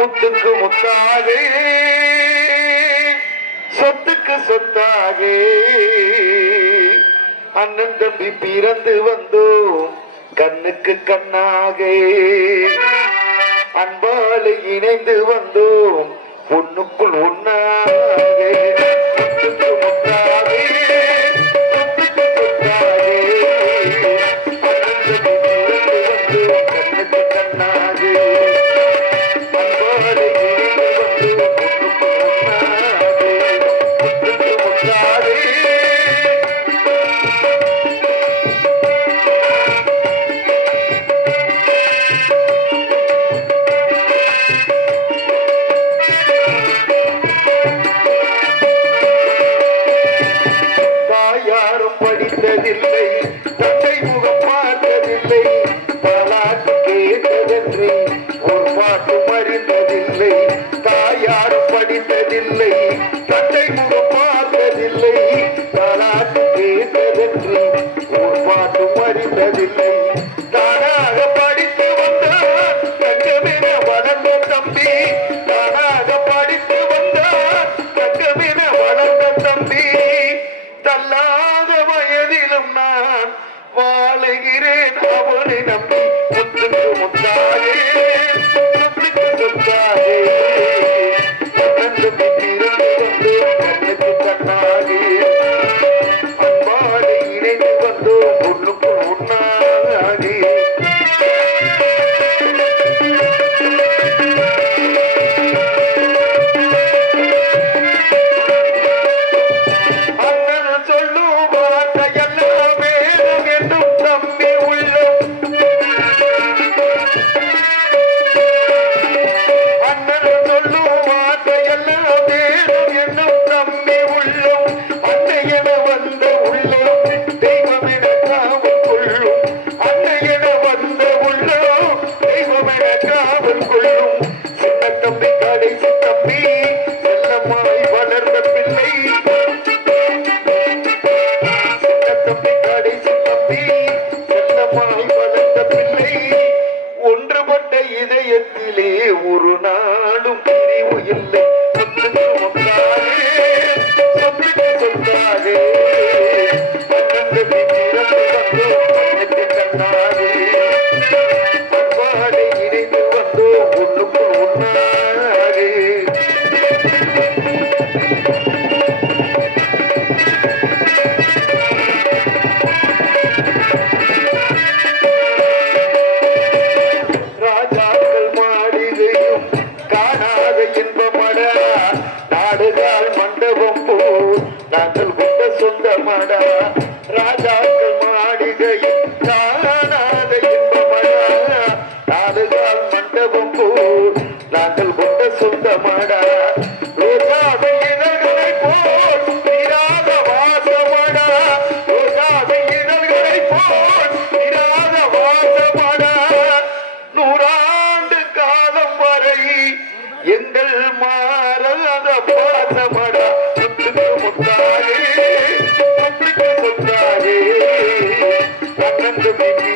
முத்துக்கு முத்தாக சொத்துக்கு சொத்தாக அண்ணன் தம்பி பிறந்து வந்தோம். கண்ணுக்கு கண்ணாக. அன்பால் இணைந்து வந்தோம். பொண்ணுக்குள் ஒன்னாக Thank you. உலகத்திலே ஒரு நாளும் பிரிவு இல்லை. to be